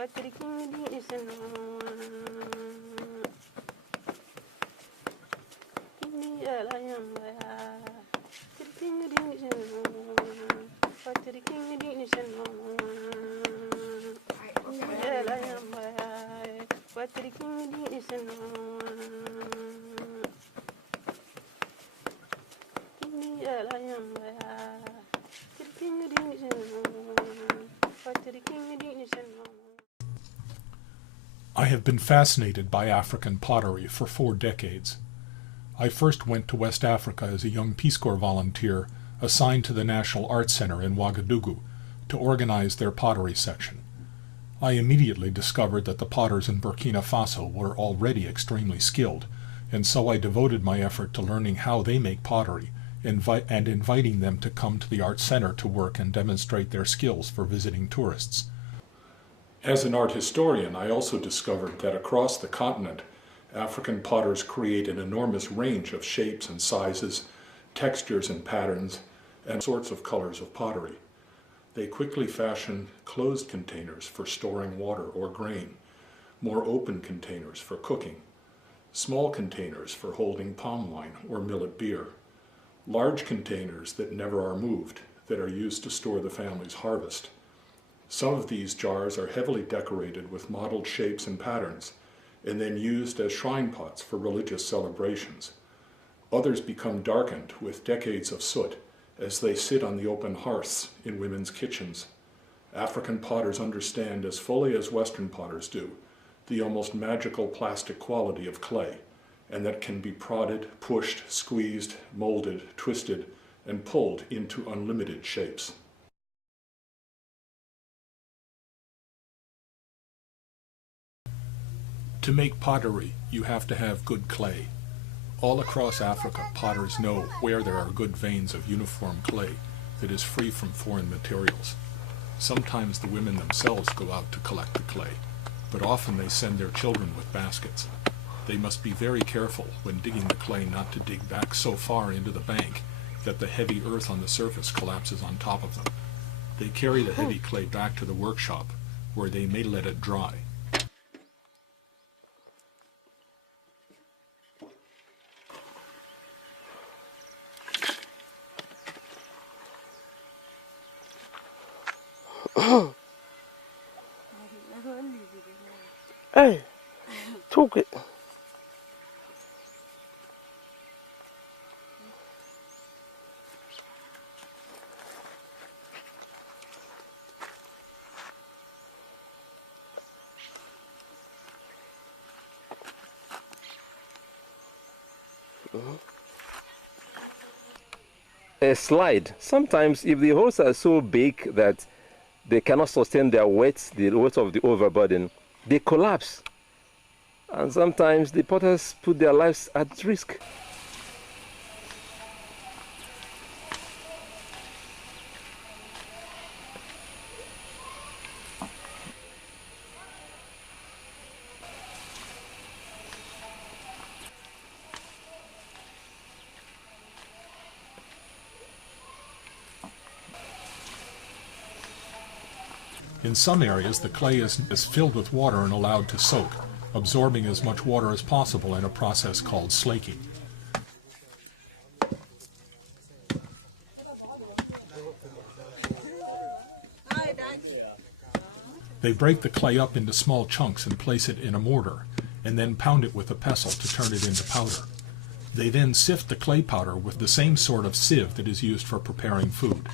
Pottery is I have been fascinated by African pottery for 4 decades. I first went to West Africa as a young Peace Corps volunteer assigned to the National Arts Center in Ouagadougou to organize their pottery section. I immediately discovered that the potters in Burkina Faso were already extremely skilled, and so I devoted my effort to learning how they make pottery and inviting them to come to the Arts Center to work and demonstrate their skills for visiting tourists. As an art historian, I also discovered that across the continent, African potters create an enormous range of shapes and sizes, textures and patterns, and sorts of colors of pottery. They quickly fashion closed containers for storing water or grain, more open containers for cooking, small containers for holding palm wine or millet beer, large containers that never are moved, that are used to store the family's harvest. Some of these jars are heavily decorated with modeled shapes and patterns, and then used as shrine pots for religious celebrations. Others become darkened with decades of soot as they sit on the open hearths in women's kitchens. African potters understand as fully as Western potters do the almost magical plastic quality of clay, and that can be prodded, pushed, squeezed, molded, twisted, and pulled into unlimited shapes. To make pottery, you have to have good clay. All across Africa, potters know where there are good veins of uniform clay that is free from foreign materials. Sometimes the women themselves go out to collect the clay, but often they send their children with baskets. They must be very careful when digging the clay not to dig back so far into the bank that the heavy earth on the surface collapses on top of them. They carry the heavy clay back to the workshop, where they may let it dry. Hey, took it. A slide. Sometimes if the holes are so big that they cannot sustain their weight, the weight of the overburden, they collapse. And sometimes the potters put their lives at risk. In some areas, the clay is filled with water and allowed to soak, absorbing as much water as possible in a process called slaking. They break the clay up into small chunks and place it in a mortar, and then pound it with a pestle to turn it into powder. They then sift the clay powder with the same sort of sieve that is used for preparing food.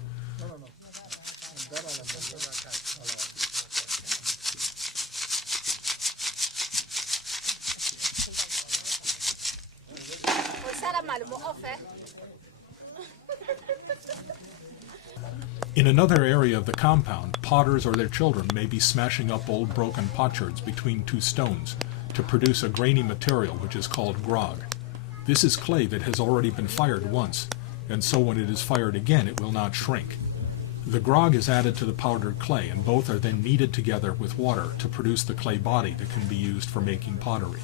In another area of the compound, potters or their children may be smashing up old broken potsherds between 2 stones to produce a grainy material which is called grog. This is clay that has already been fired once, and so when it is fired again it will not shrink. The grog is added to the powdered clay, and both are then kneaded together with water to produce the clay body that can be used for making pottery.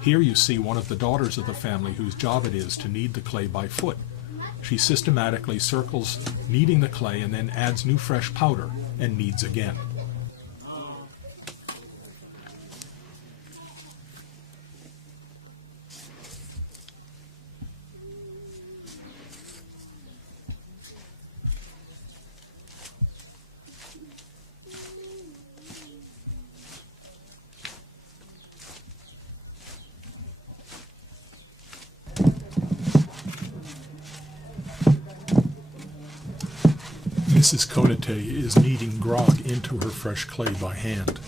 Here you see one of the daughters of the family whose job it is to knead the clay by foot. She systematically circles, kneading the clay, and then adds new fresh powder and kneads again. Mrs. Konate is kneading grog into her fresh clay by hand.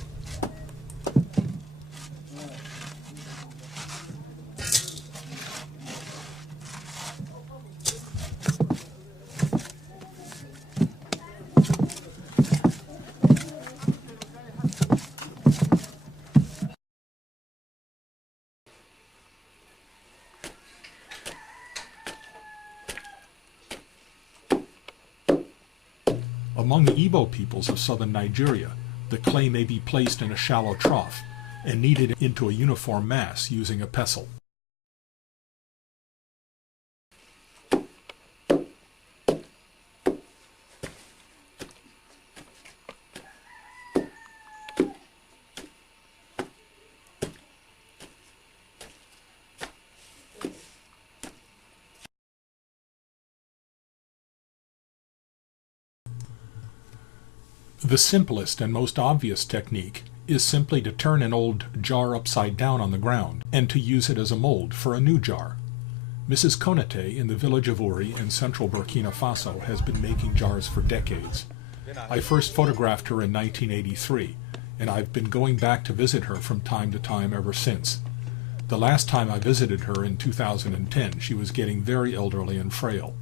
Among the Igbo peoples of southern Nigeria, the clay may be placed in a shallow trough and kneaded into a uniform mass using a pestle. The simplest and most obvious technique is simply to turn an old jar upside down on the ground and to use it as a mold for a new jar. Mrs. Konate in the village of Uri in central Burkina Faso has been making jars for decades. I first photographed her in 1983, and I've been going back to visit her from time to time ever since. The last time I visited her in 2010, she was getting very elderly and frail.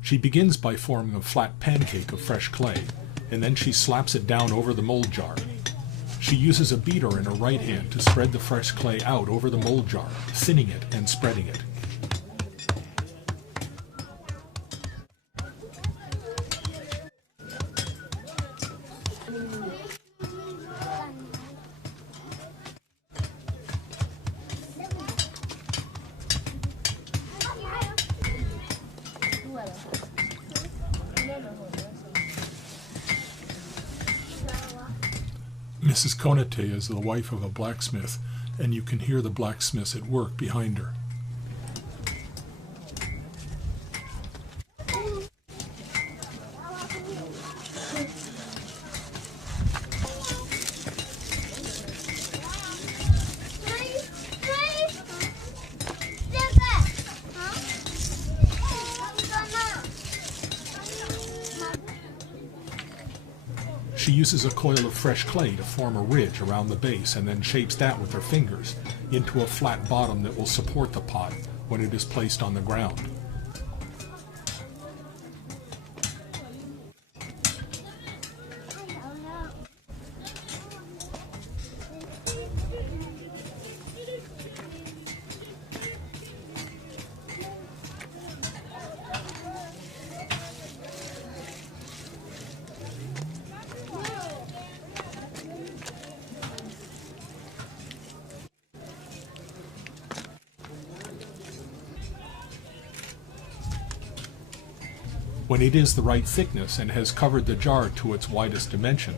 She begins by forming a flat pancake of fresh clay, and then she slaps it down over the mold jar. She uses a beater in her right hand to spread the fresh clay out over the mold jar, thinning it and spreading it. Mrs. Konate is the wife of a blacksmith, and you can hear the blacksmiths at work behind her. She uses a coil of fresh clay to form a ridge around the base and then shapes that with her fingers into a flat bottom that will support the pot when it is placed on the ground. When it is the right thickness and has covered the jar to its widest dimension,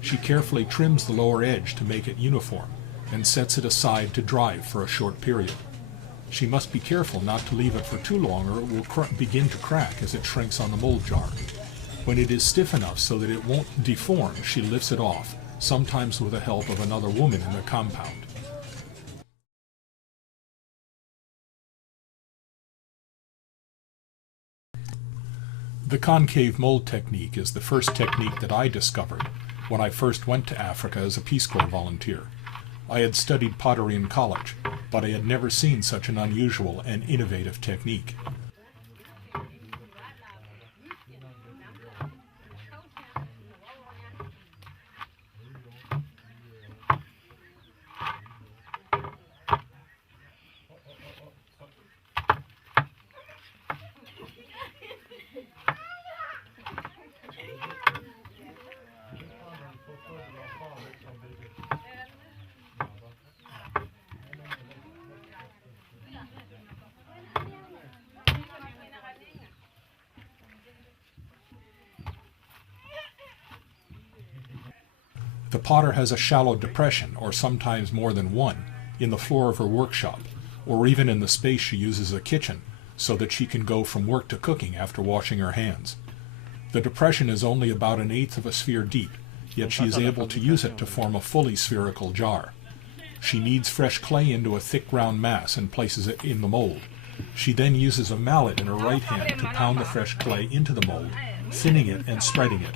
she carefully trims the lower edge to make it uniform and sets it aside to dry for a short period. She must be careful not to leave it for too long or it will begin to crack as it shrinks on the mold jar. When it is stiff enough so that it won't deform, she lifts it off, sometimes with the help of another woman in the compound. The concave mold technique is the first technique that I discovered when I first went to Africa as a Peace Corps volunteer. I had studied pottery in college, but I had never seen such an unusual and innovative technique. The potter has a shallow depression, or sometimes more than one, in the floor of her workshop, or even in the space she uses as a kitchen, so that she can go from work to cooking after washing her hands. The depression is only about 1/8 of a sphere deep, yet she is able to use it to form a fully spherical jar. She kneads fresh clay into a thick round mass and places it in the mold. She then uses a mallet in her right hand to pound the fresh clay into the mold, thinning it and spreading it.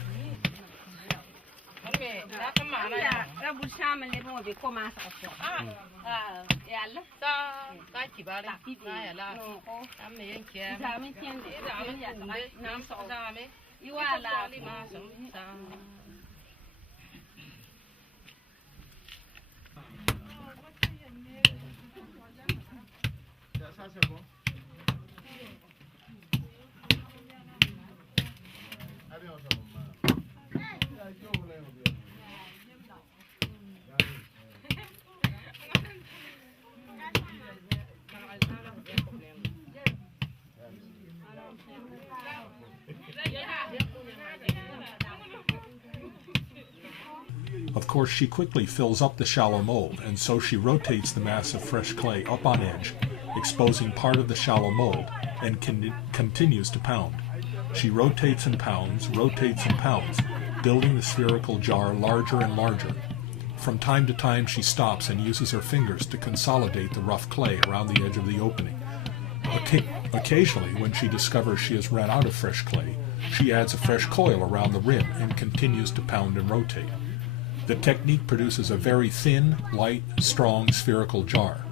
Of course, she quickly fills up the shallow mold, and so she rotates the mass of fresh clay up on edge, exposing part of the shallow mold, and continues to pound. She rotates and pounds, building the spherical jar larger and larger. From time to time, she stops and uses her fingers to consolidate the rough clay around the edge of the opening. Occasionally, when she discovers she has run out of fresh clay, she adds a fresh coil around the rim and continues to pound and rotate. The technique produces a very thin, light, strong spherical jar.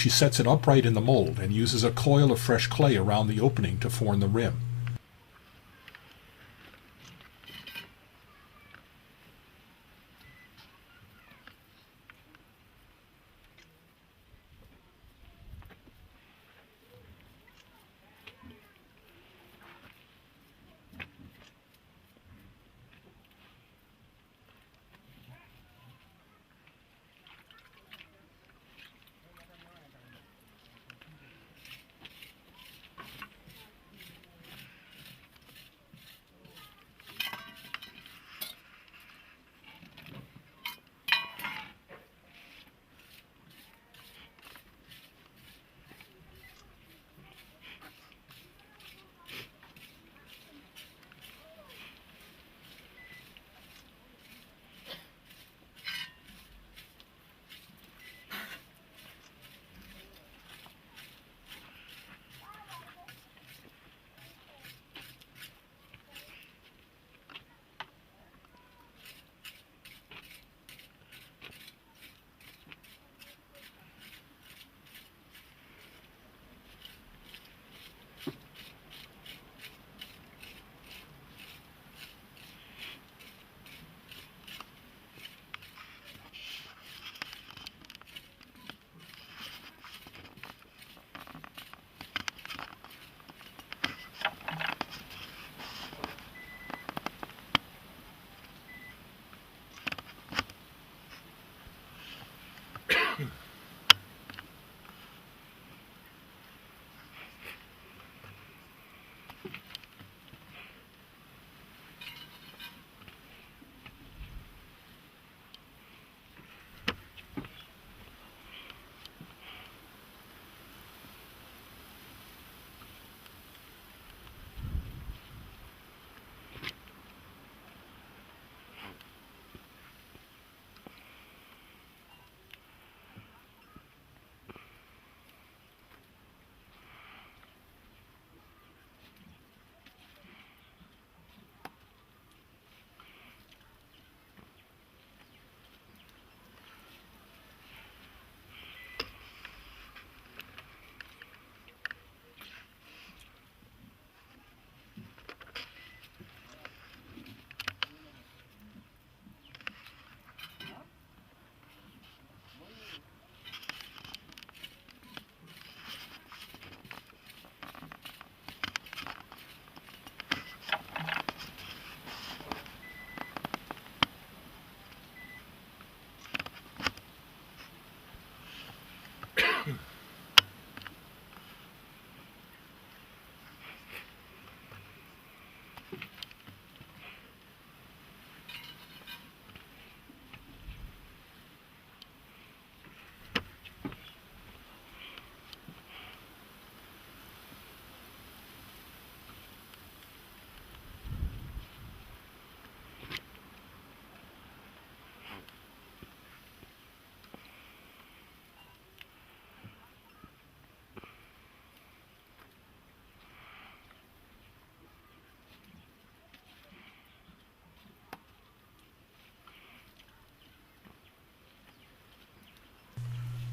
She sets it upright in the mold and uses a coil of fresh clay around the opening to form the rim.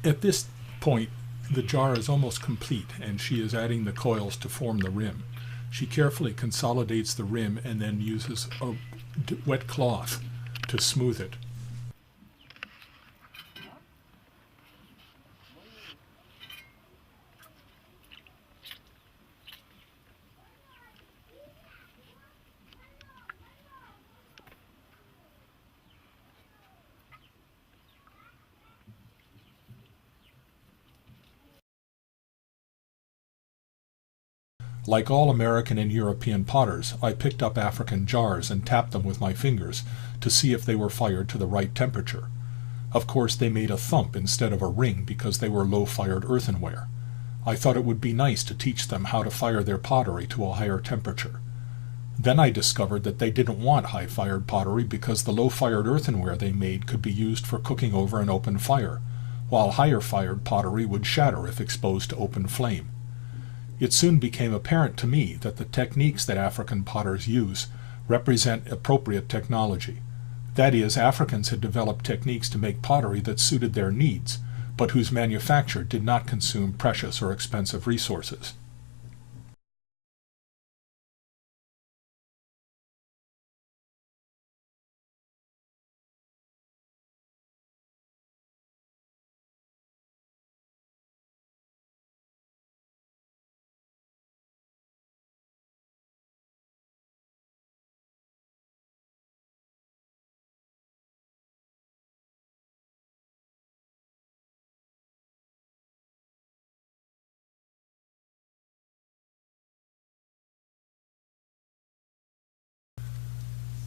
At this point, the jar is almost complete, and she is adding the coils to form the rim. She carefully consolidates the rim and then uses a wet cloth to smooth it. Like all American and European potters, I picked up African jars and tapped them with my fingers to see if they were fired to the right temperature. Of course, they made a thump instead of a ring because they were low-fired earthenware. I thought it would be nice to teach them how to fire their pottery to a higher temperature. Then I discovered that they didn't want high-fired pottery because the low-fired earthenware they made could be used for cooking over an open fire, while higher-fired pottery would shatter if exposed to open flame. It soon became apparent to me that the techniques that African potters use represent appropriate technology. That is, Africans had developed techniques to make pottery that suited their needs, but whose manufacture did not consume precious or expensive resources.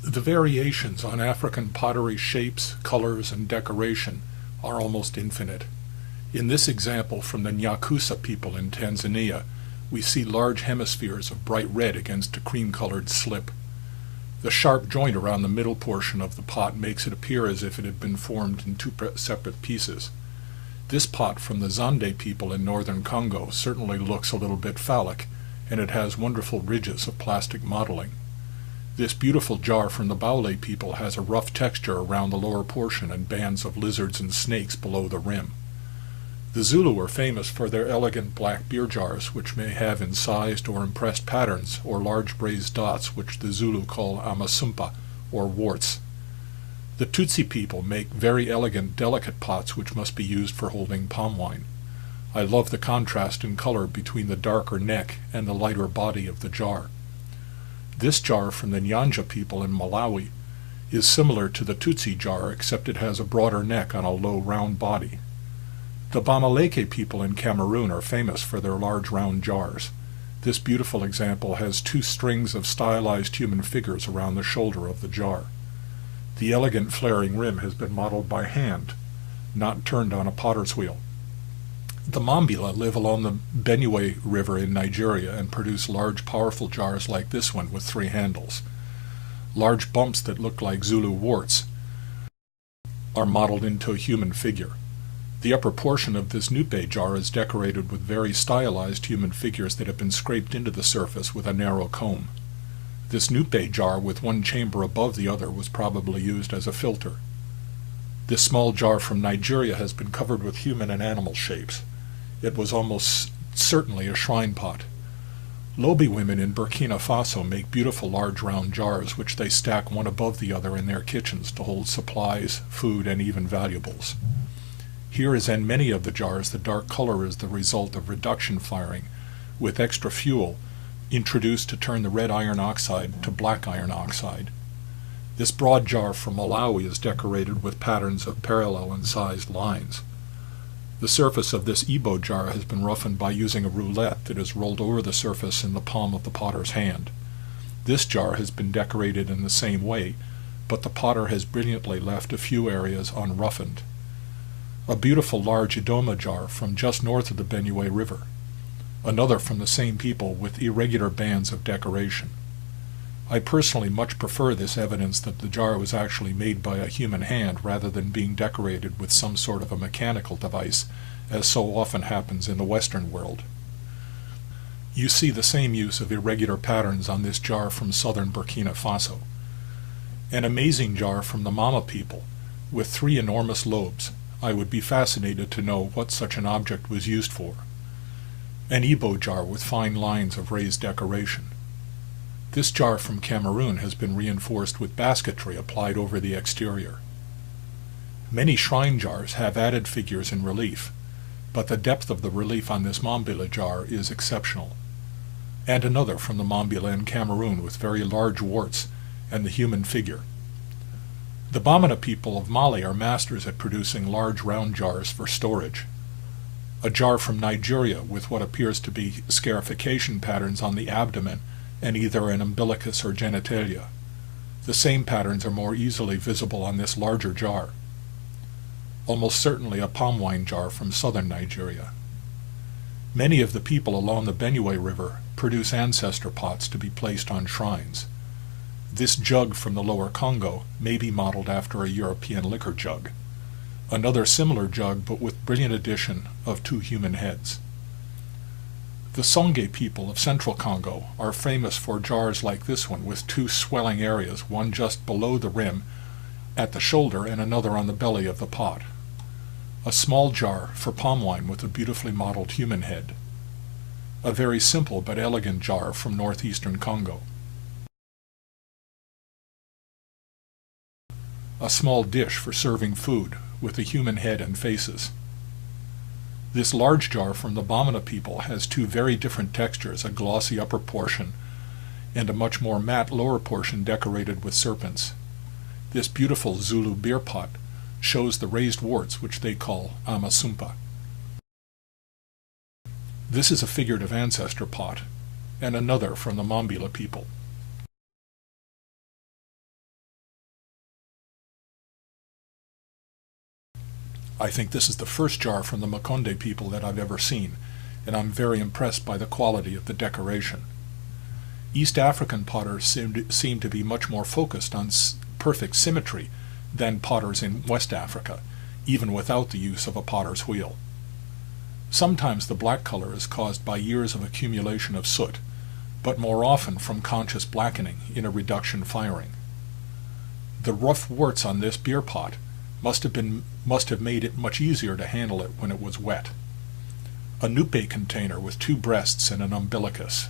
The variations on African pottery shapes, colors, and decoration are almost infinite. In this example from the Nyakusa people in Tanzania, we see large hemispheres of bright red against a cream-colored slip. The sharp joint around the middle portion of the pot makes it appear as if it had been formed in two separate pieces. This pot from the Zande people in northern Congo certainly looks a little bit phallic, and it has wonderful ridges of plastic modeling. This beautiful jar from the Baule people has a rough texture around the lower portion and bands of lizards and snakes below the rim. The Zulu are famous for their elegant black beer jars, which may have incised or impressed patterns or large braised dots, which the Zulu call amasumpa, or warts. The Tutsi people make very elegant, delicate pots which must be used for holding palm wine. I love the contrast in color between the darker neck and the lighter body of the jar. This jar from the Nyanja people in Malawi is similar to the Tutsi jar, except it has a broader neck on a low round body. The Bamileke people in Cameroon are famous for their large round jars. This beautiful example has two strings of stylized human figures around the shoulder of the jar. The elegant flaring rim has been modeled by hand, not turned on a potter's wheel. The Mambila live along the Benue River in Nigeria and produce large, powerful jars like this one with 3 handles. Large bumps that look like Zulu warts are modeled into a human figure. The upper portion of this Nupe jar is decorated with very stylized human figures that have been scraped into the surface with a narrow comb. This Nupe jar with one chamber above the other was probably used as a filter. This small jar from Nigeria has been covered with human and animal shapes. It was almost certainly a shrine pot. Lobi women in Burkina Faso make beautiful large round jars which they stack one above the other in their kitchens to hold supplies, food, and even valuables. Here, as in many of the jars, the dark color is the result of reduction firing, with extra fuel introduced to turn the red iron oxide to black iron oxide. This broad jar from Malawi is decorated with patterns of parallel incised lines. The surface of this Igbo jar has been roughened by using a roulette that is rolled over the surface in the palm of the potter's hand. This jar has been decorated in the same way, but the potter has brilliantly left a few areas unroughened. A beautiful large Idoma jar from just north of the Benue River. Another from the same people with irregular bands of decoration. I personally much prefer this evidence that the jar was actually made by a human hand rather than being decorated with some sort of a mechanical device, as so often happens in the Western world. You see the same use of irregular patterns on this jar from southern Burkina Faso. An amazing jar from the Mama people, with 3 enormous lobes, I would be fascinated to know what such an object was used for. An Igbo jar with fine lines of raised decoration. This jar from Cameroon has been reinforced with basketry applied over the exterior. Many shrine jars have added figures in relief, but the depth of the relief on this Mambila jar is exceptional. And another from the Mambila in Cameroon with very large warts and the human figure. The Bamana people of Mali are masters at producing large round jars for storage. A jar from Nigeria with what appears to be scarification patterns on the abdomen and either an umbilicus or genitalia. The same patterns are more easily visible on this larger jar. Almost certainly a palm wine jar from southern Nigeria. Many of the people along the Benue River produce ancestor pots to be placed on shrines. This jug from the lower Congo may be modeled after a European liquor jug. Another similar jug, but with brilliant addition of 2 human heads. The Songhai people of central Congo are famous for jars like this one with 2 swelling areas, one just below the rim at the shoulder and another on the belly of the pot. A small jar for palm wine with a beautifully modeled human head. A very simple but elegant jar from northeastern Congo. A small dish for serving food with a human head and faces. This large jar from the Bamana people has 2 very different textures, a glossy upper portion and a much more matte lower portion decorated with serpents. This beautiful Zulu beer pot shows the raised warts which they call amasumpa. This is a figurative ancestor pot, and another from the Mambila people. I think this is the first jar from the Makonde people that I've ever seen, and I'm very impressed by the quality of the decoration. East African potters seem to be much more focused on perfect symmetry than potters in West Africa, even without the use of a potter's wheel. Sometimes the black color is caused by years of accumulation of soot, but more often from conscious blackening in a reduction firing. The rough warts on this beer pot must have made it much easier to handle it when it was wet. A nupe container with 2 breasts and an umbilicus.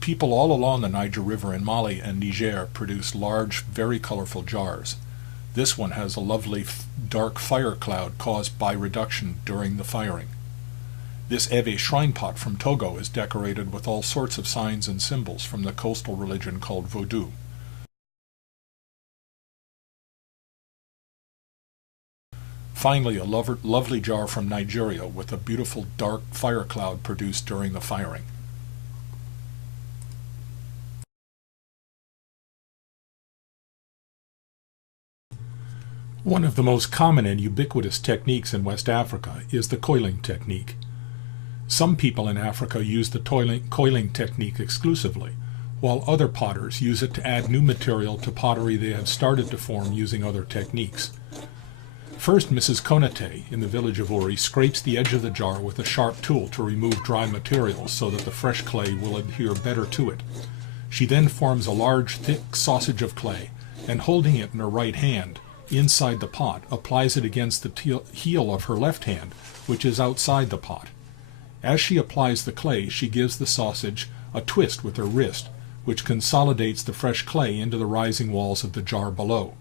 People all along the Niger River in Mali and Niger produce large, very colorful jars. This one has a lovely dark fire cloud caused by reduction during the firing. This Eve shrine pot from Togo is decorated with all sorts of signs and symbols from the coastal religion called Vodou. Finally, a lovely jar from Nigeria with a beautiful dark fire cloud produced during the firing. One of the most common and ubiquitous techniques in West Africa is the coiling technique. Some people in Africa use the coiling technique exclusively, while other potters use it to add new material to pottery they have started to form using other techniques. First, Mrs. Konate in the village of Uri scrapes the edge of the jar with a sharp tool to remove dry materials so that the fresh clay will adhere better to it. She then forms a large, thick sausage of clay, and holding it in her right hand, inside the pot, applies it against the heel of her left hand, which is outside the pot. As she applies the clay, she gives the sausage a twist with her wrist, which consolidates the fresh clay into the rising walls of the jar below.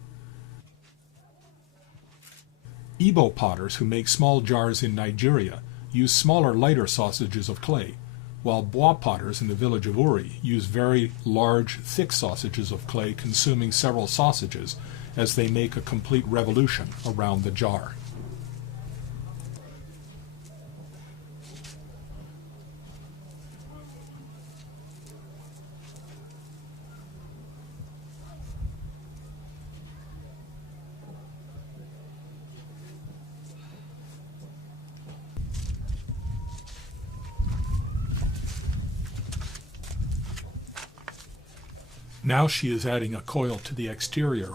Igbo potters who make small jars in Nigeria use smaller, lighter sausages of clay, while Bois potters in the village of Uri use very large, thick sausages of clay consuming several sausages as they make a complete revolution around the jar. Now she is adding a coil to the exterior,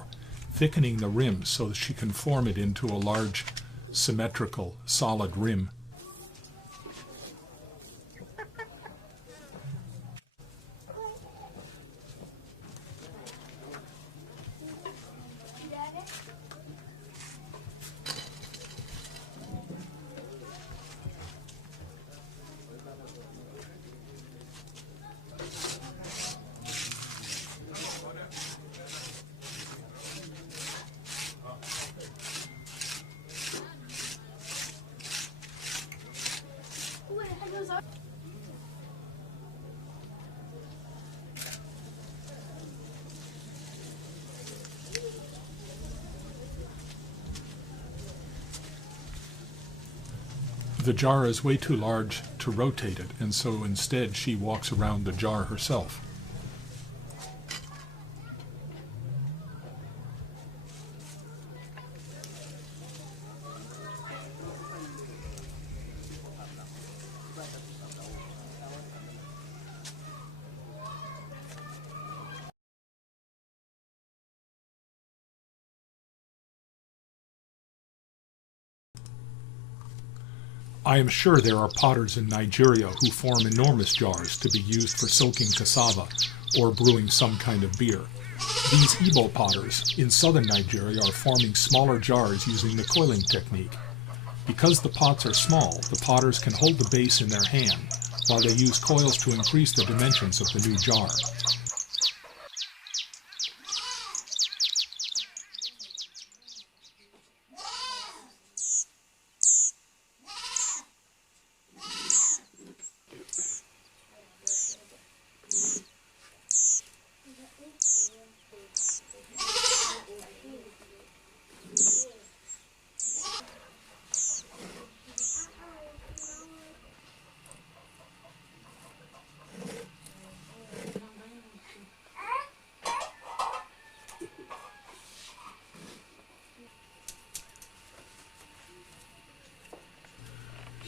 thickening the rim so that she can form it into a large, symmetrical, solid rim. The jar is way too large to rotate it, and so instead she walks around the jar herself. I am sure there are potters in Nigeria who form enormous jars to be used for soaking cassava or brewing some kind of beer. These Igbo potters in southern Nigeria are forming smaller jars using the coiling technique. Because the pots are small, the potters can hold the base in their hand while they use coils to increase the dimensions of the new jar.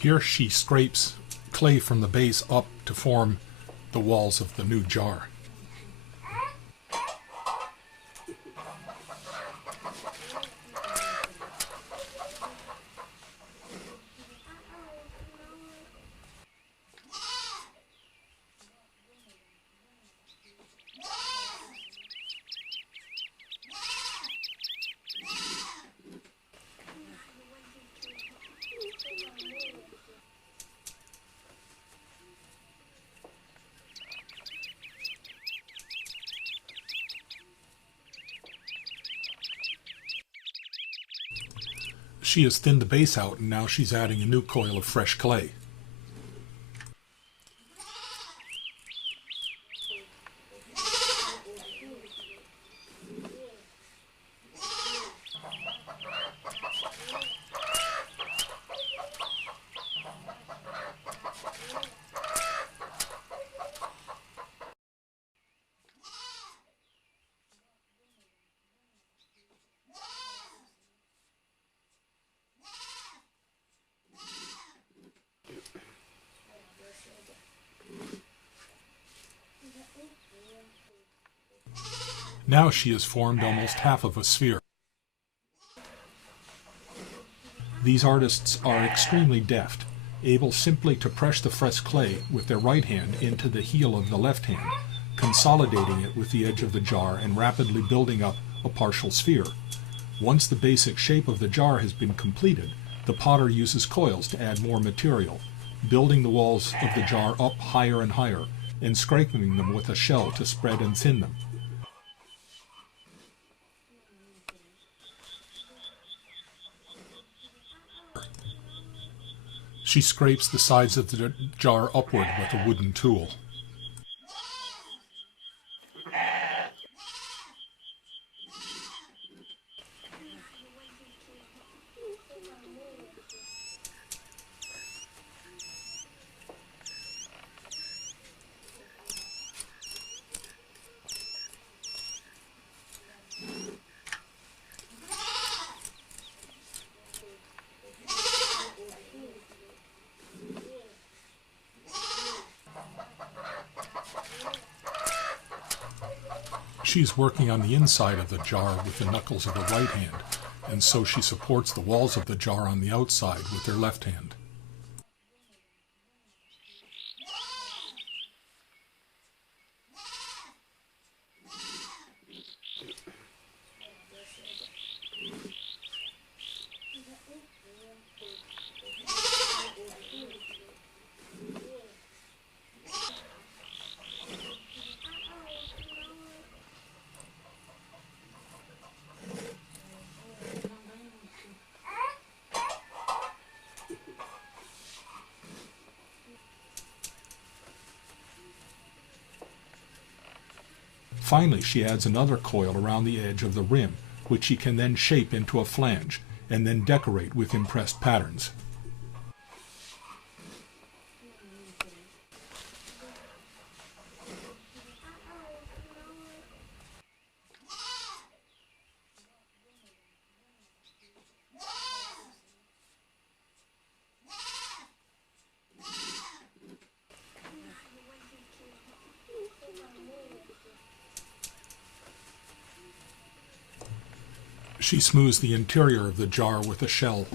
Here she scrapes clay from the base up to form the walls of the new jar. She has thinned the base out, and now she's adding a new coil of fresh clay. Now she has formed almost half of a sphere. These artists are extremely deft, able simply to press the fresh clay with their right hand into the heel of the left hand, consolidating it with the edge of the jar and rapidly building up a partial sphere. Once the basic shape of the jar has been completed, the potter uses coils to add more material, building the walls of the jar up higher and higher, and scraping them with a shell to spread and thin them. She scrapes the sides of the jar upward with a wooden tool. She's working on the inside of the jar with the knuckles of her right hand, and so she supports the walls of the jar on the outside with her left hand. Finally, she adds another coil around the edge of the rim, which she can then shape into a flange, and then decorate with impressed patterns. She smooths the interior of the jar with a shell.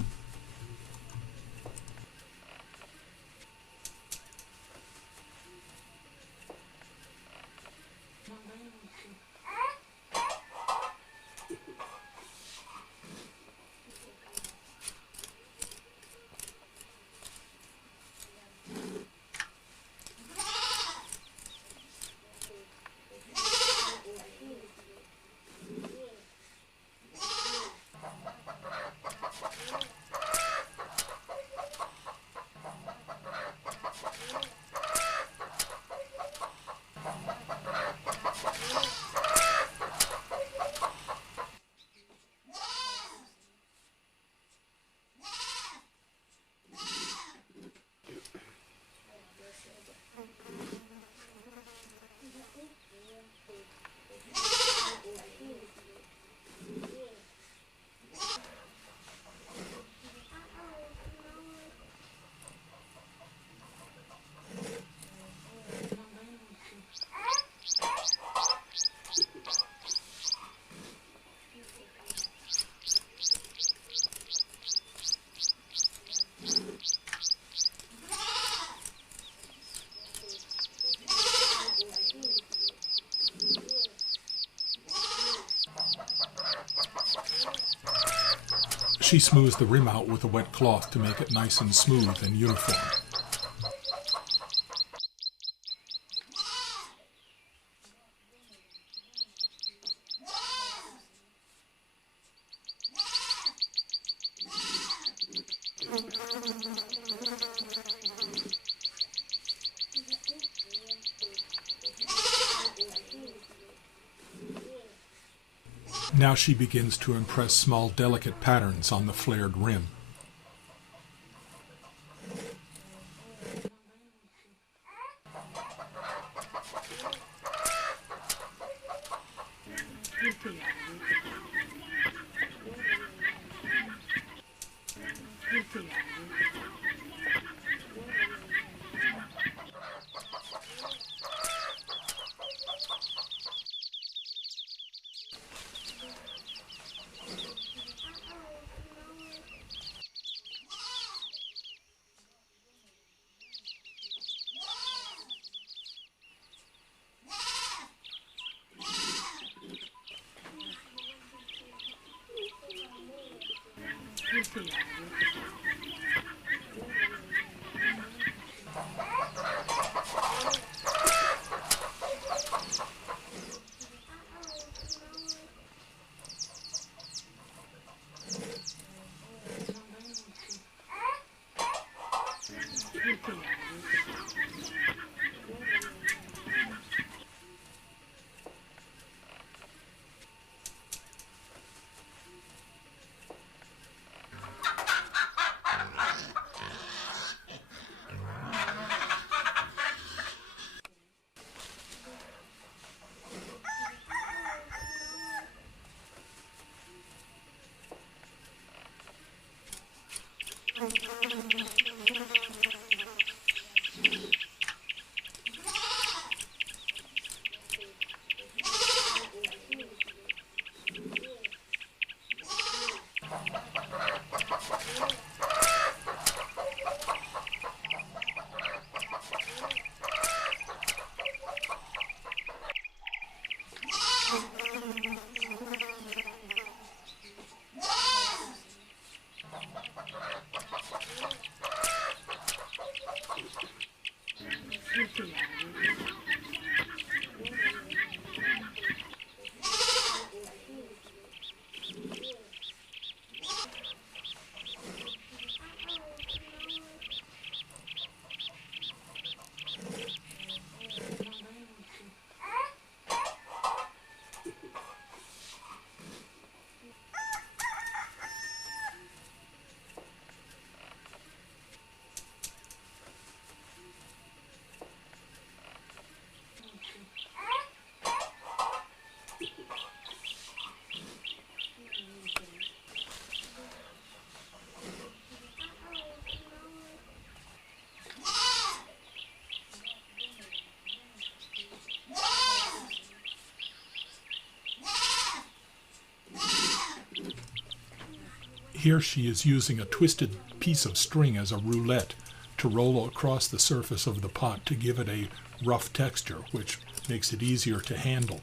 She smooths the rim out with a wet cloth to make it nice and smooth and uniform. Now she begins to impress small, delicate patterns on the flared rim. Here she is using a twisted piece of string as a roulette to roll across the surface of the pot to give it a rough texture, which makes it easier to handle.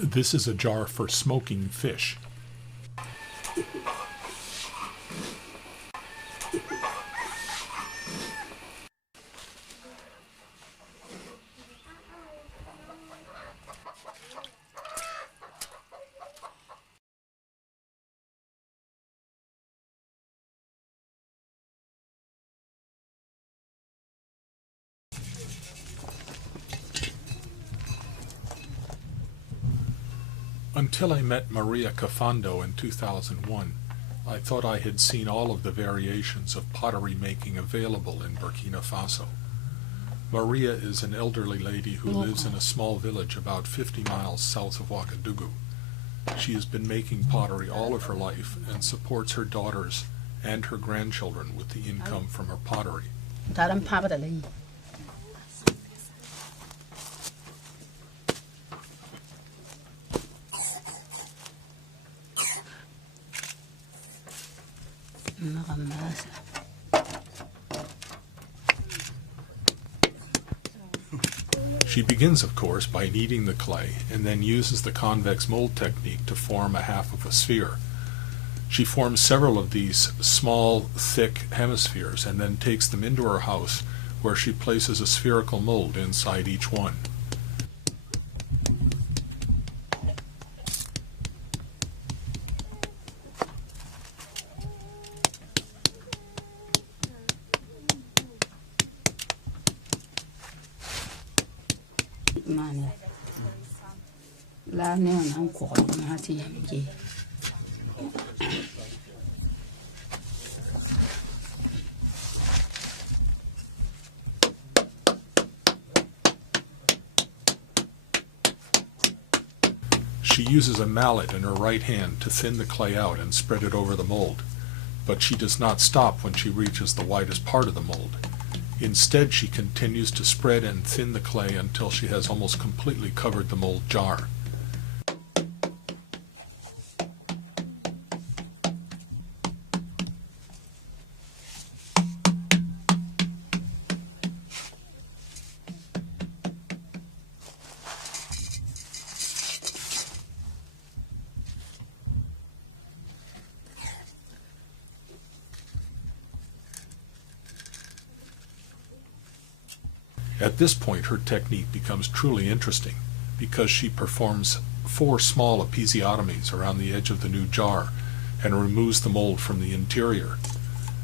This is a jar for smoking fish. Until I met Maria Cafando in 2001, I thought I had seen all of the variations of pottery making available in Burkina Faso. Maria is an elderly lady who lives in a small village about 50 miles south of Ouagadougou. She has been making pottery all of her life and supports her daughters and her grandchildren with the income from her pottery. She begins, of course, by kneading the clay and then uses the convex mold technique to form a half of a sphere. She forms several of these small, thick hemispheres and then takes them into her house, where she places a spherical mold inside each one. She uses a mallet in her right hand to thin the clay out and spread it over the mold, but she does not stop when she reaches the widest part of the mold. Instead, she continues to spread and thin the clay until she has almost completely covered the mold jar. At this point, her technique becomes truly interesting because she performs 4 small episiotomies around the edge of the new jar and removes the mold from the interior.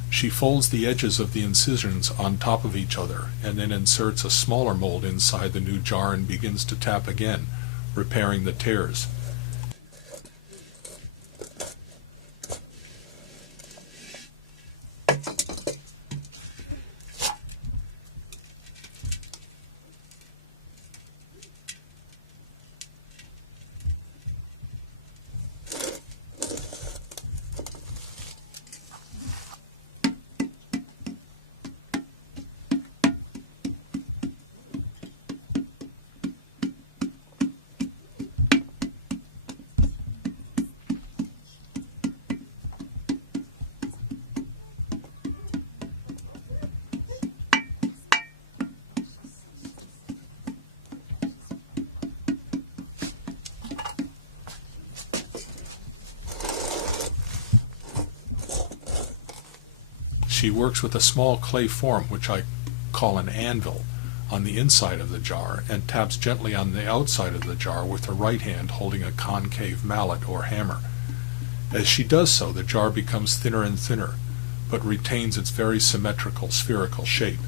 She folds the edges of the incisions on top of each other and then inserts a smaller mold inside the new jar and begins to tap again, repairing the tears. She works with a small clay form, which I call an anvil, on the inside of the jar, and taps gently on the outside of the jar with her right hand holding a concave mallet or hammer. As she does so, the jar becomes thinner and thinner, but retains its very symmetrical spherical shape.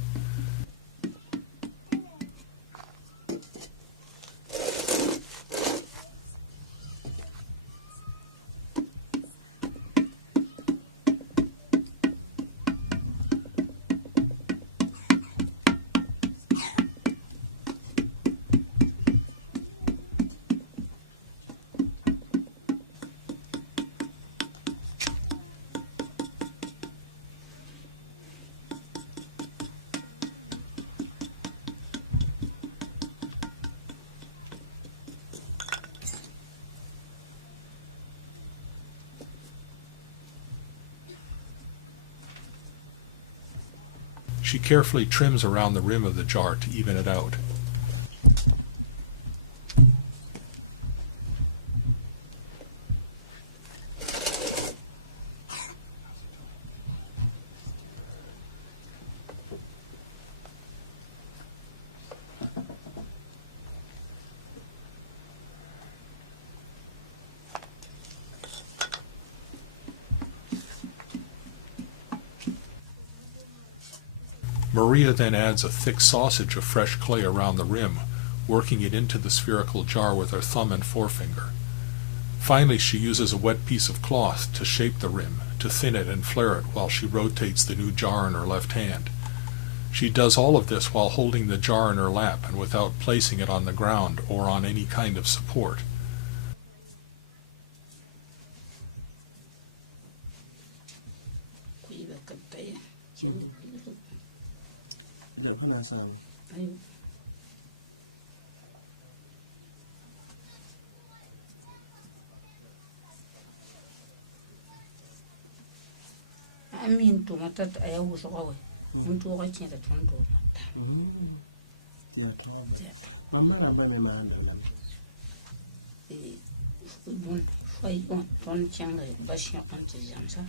She carefully trims around the rim of the jar to even it out. Maria then adds a thick sausage of fresh clay around the rim, working it into the spherical jar with her thumb and forefinger. Finally, she uses a wet piece of cloth to shape the rim, to thin it and flare it while she rotates the new jar in her left hand. She does all of this while holding the jar in her lap and without placing it on the ground or on any kind of support. I mean, to my tat, I was away. Into a change at one door. I'm not a bunny man. One changa, bashing up onto Jamsa.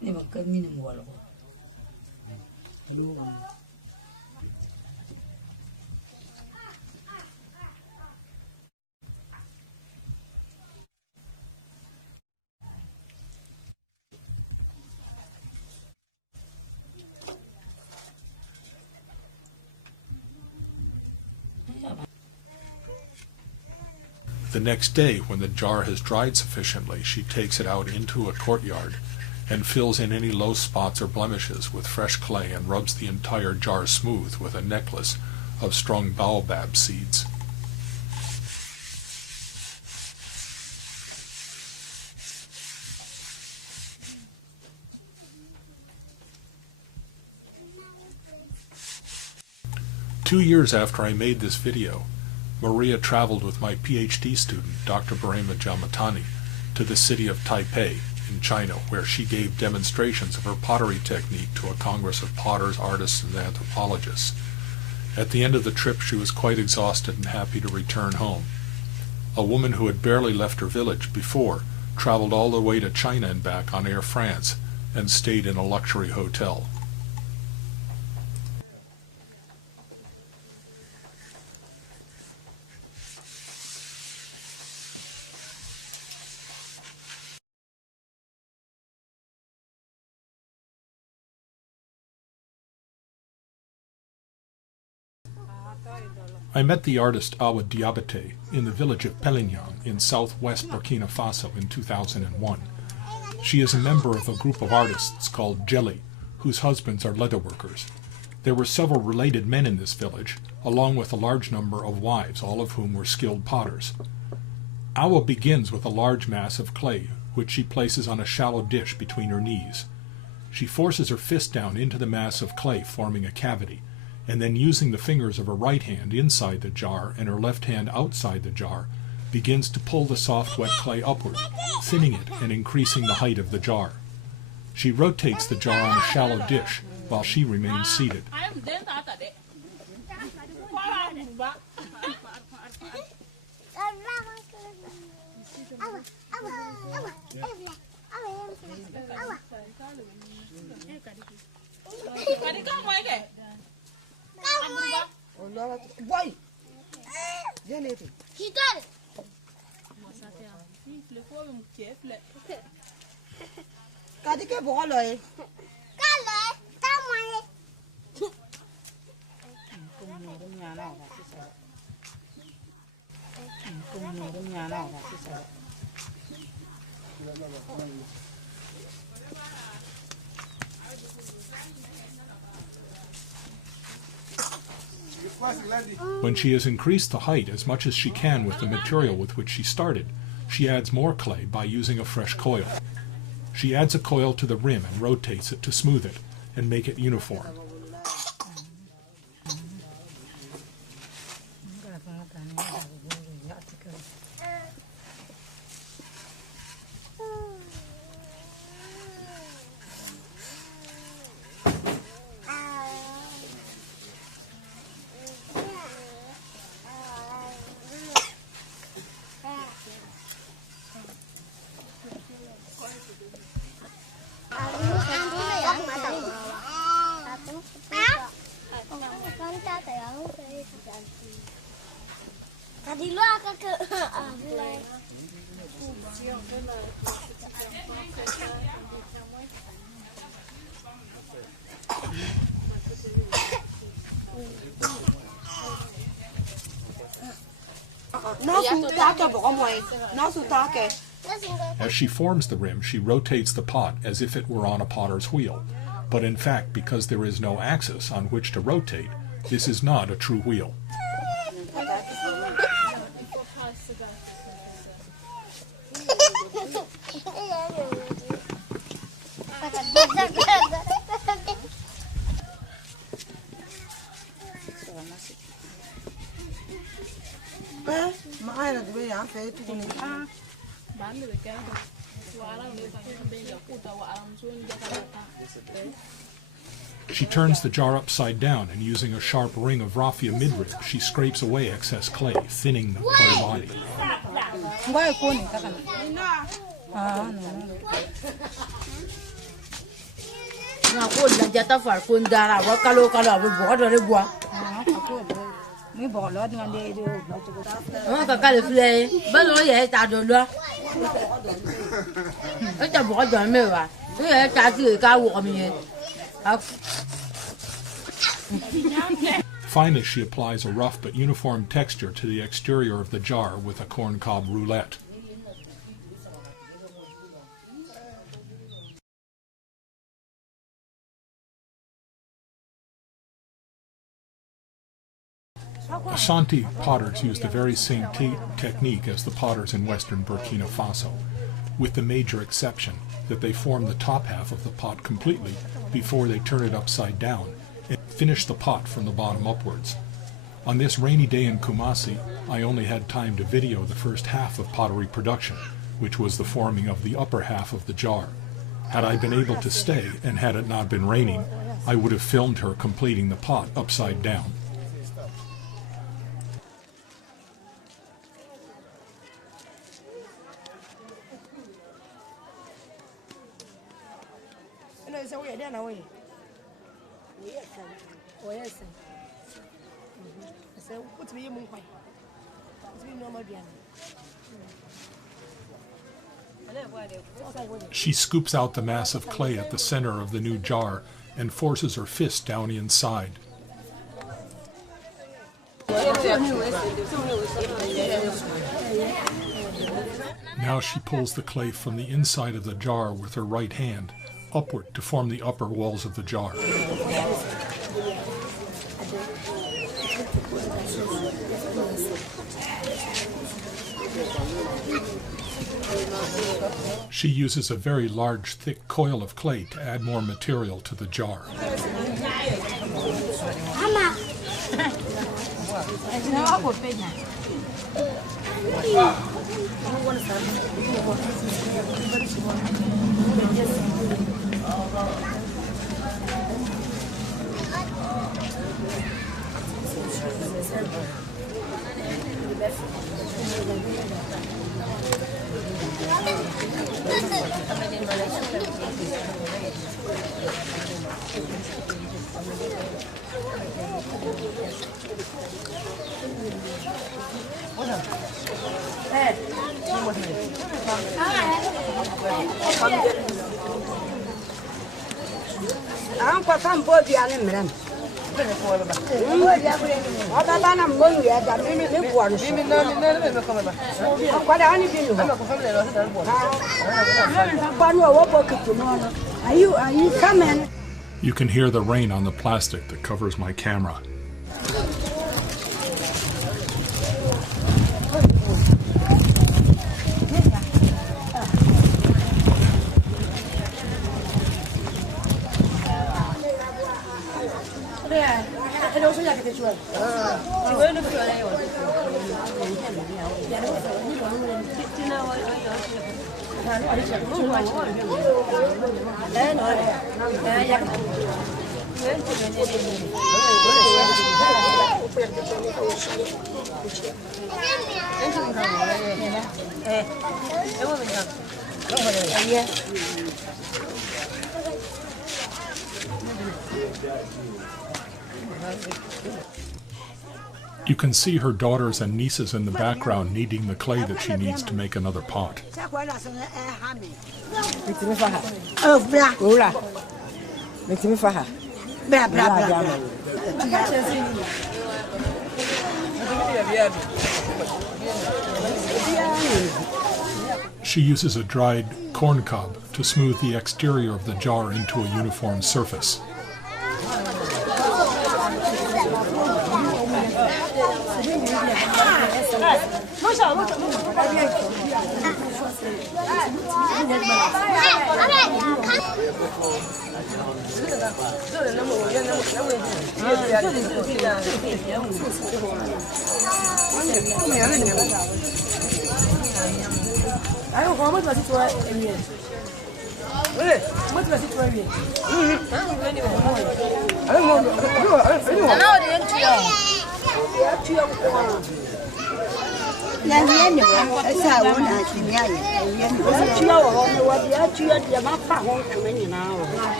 Never come in wall. The next day, when the jar has dried sufficiently, she takes it out into a courtyard and fills in any low spots or blemishes with fresh clay and rubs the entire jar smooth with a necklace of strung baobab seeds. Two years after I made this video, Maria traveled with my PhD student, Dr. Barema Jamatani, to the city of Taipei in China, where she gave demonstrations of her pottery technique to a congress of potters, artists, and anthropologists. At the end of the trip, she was quite exhausted and happy to return home. A woman who had barely left her village before traveled all the way to China and back on Air France, and stayed in a luxury hotel. I met the artist Awa Diabate in the village of Pelignan in southwest Burkina Faso in 2001. She is a member of a group of artists called Jelly, whose husbands are leatherworkers. There were several related men in this village, along with a large number of wives, all of whom were skilled potters. Awa begins with a large mass of clay, which she places on a shallow dish between her knees. She forces her fist down into the mass of clay, forming a cavity, and then using the fingers of her right hand inside the jar and her left hand outside the jar, begins to pull the soft wet clay upward, thinning it and increasing the height of the jar. She rotates the jar on a shallow dish while she remains seated. He got it. When she has increased the height as much as she can with the material with which she started, she adds more clay by using a fresh coil. She adds a coil to the rim and rotates it to smooth it and make it uniform. As she forms the rim, she rotates the pot as if it were on a potter's wheel. But in fact, because there is no axis on which to rotate, this is not a true wheel. She turns the jar upside down, and using a sharp ring of raffia midrib, she scrapes away excess clay, thinning the clay body. Finally, she applies a rough but uniform texture to the exterior of the jar with a corncob roulette. Ashanti potters use the very same technique as the potters in western Burkina Faso, with the major exception that they form the top half of the pot completely before they turn it upside down and finish the pot from the bottom upwards. On this rainy day in Kumasi, I only had time to video the first half of pottery production, which was the forming of the upper half of the jar. Had I been able to stay, and had it not been raining, I would have filmed her completing the pot upside down. She scoops out the mass of clay at the center of the new jar and forces her fist down inside. Now she pulls the clay from the inside of the jar with her right hand, upward to form the upper walls of the jar. She uses a very large, thick coil of clay to add more material to the jar. Are you coming? You can hear the rain on the plastic that covers my camera. You can see her daughters and nieces in the background kneading the clay that she needs to make another pot. She uses a dried corn cob to smooth the exterior of the jar into a uniform surface.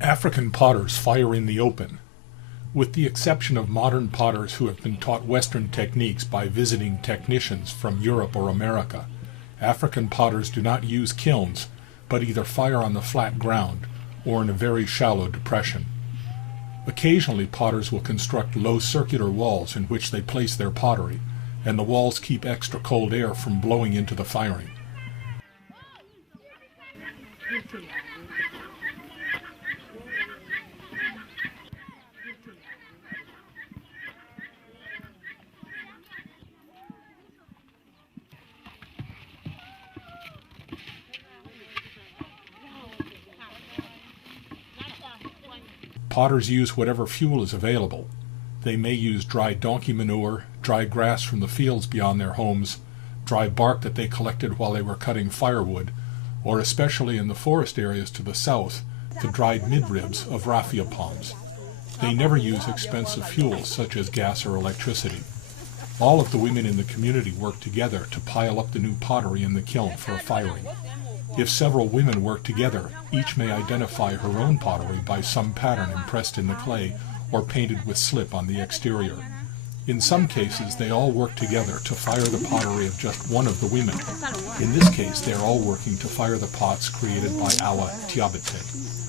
African potters fire in the open. With the exception of modern potters who have been taught Western techniques by visiting technicians from Europe or America, African potters do not use kilns, but either fire on the flat ground or in a very shallow depression. Occasionally, potters will construct low circular walls in which they place their pottery, and the walls keep extra cold air from blowing into the firing. potters use whatever fuel is available. They may use dry donkey manure, dry grass from the fields beyond their homes, dry bark that they collected while they were cutting firewood, or especially in the forest areas to the south, the dried midribs of raffia palms. They never use expensive fuels such as gas or electricity. All of the women in the community work together to pile up the new pottery in the kiln for firing. If several women work together, each may identify her own pottery by some pattern impressed in the clay or painted with slip on the exterior. In some cases, they all work together to fire the pottery of just one of the women. In this case, they are all working to fire the pots created by Awa Tiabete.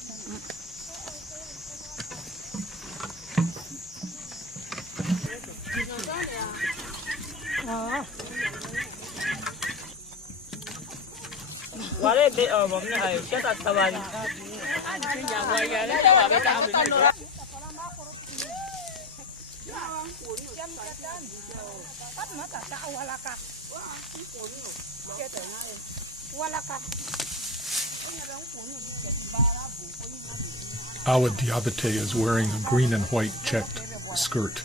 Awa Diabete is wearing a green and white checked skirt.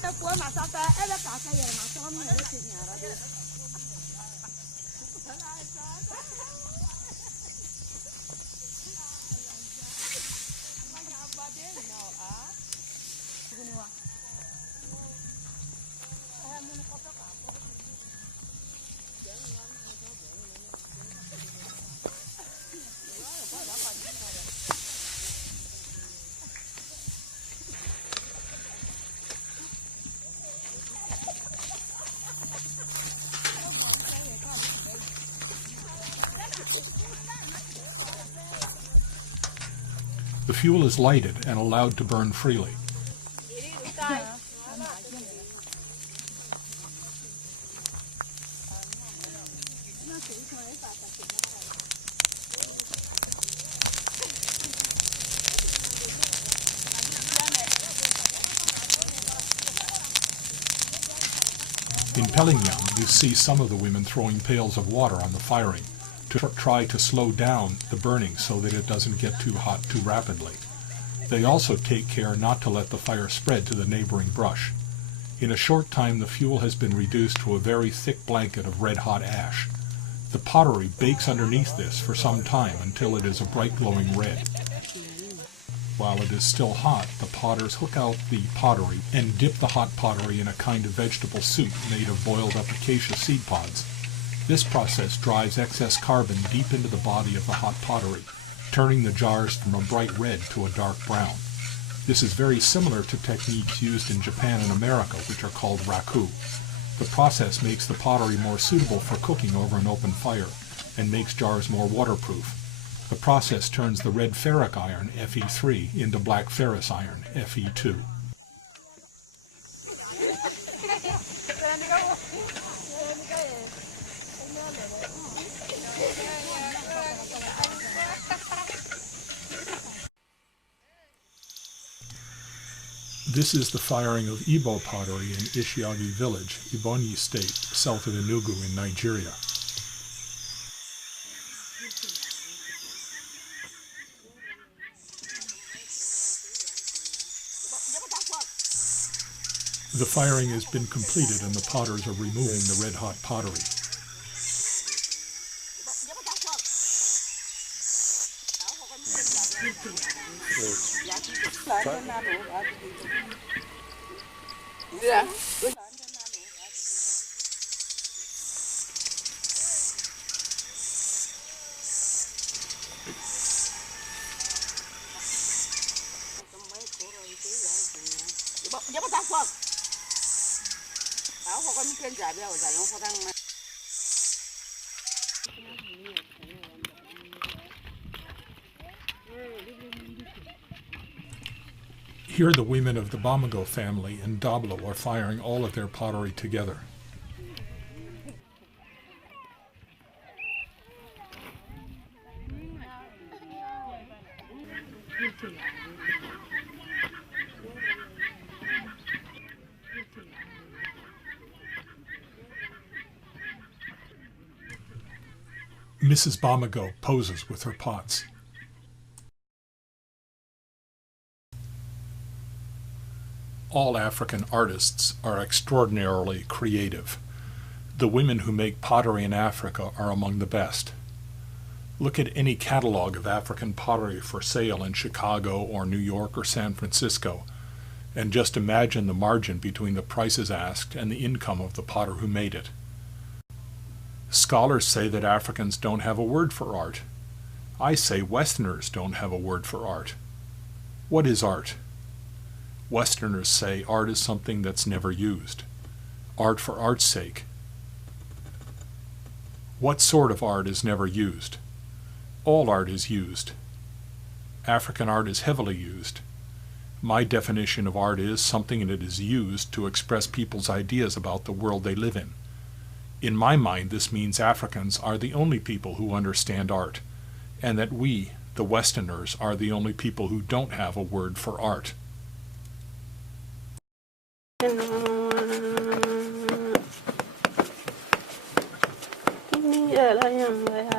The fuel is lighted and allowed to burn freely. In Pellingyang, you see some of the women throwing pails of water on the firing to try to slow down the burning so that it doesn't get too hot too rapidly. They also take care not to let the fire spread to the neighboring brush. In a short time, the fuel has been reduced to a very thick blanket of red-hot ash. The pottery bakes underneath this for some time until it is a bright glowing red. While it is still hot, the potters hook out the pottery and dip the hot pottery in a kind of vegetable soup made of boiled up acacia seed pods. This process drives excess carbon deep into the body of the hot pottery, turning the jars from a bright red to a dark brown. This is very similar to techniques used in Japan and America, which are called raku. The process makes the pottery more suitable for cooking over an open fire and makes jars more waterproof. The process turns the red ferric iron, Fe3, into black ferrous iron, Fe2. This is the firing of Igbo pottery in Ishiagi village, Ebonyi State, south of Enugu in Nigeria. The firing has been completed and the potters are removing the red-hot pottery. Here the women of the Bamago family in Dablo are firing all of their pottery together. Mrs. Bamago poses with her pots. All African artists are extraordinarily creative. The women who make pottery in Africa are among the best. Look at any catalog of African pottery for sale in Chicago or New York or San Francisco, and just imagine the margin between the prices asked and the income of the potter who made it. Scholars say that Africans don't have a word for art. I say Westerners don't have a word for art. What is art? Westerners say art is something that's never used. Art for art's sake. What sort of art is never used? All art is used. African art is heavily used. My definition of art is something that is used to express people's ideas about the world they live in. In my mind, this means Africans are the only people who understand art, and that we, the Westerners, are the only people who don't have a word for art. Yeah, I am.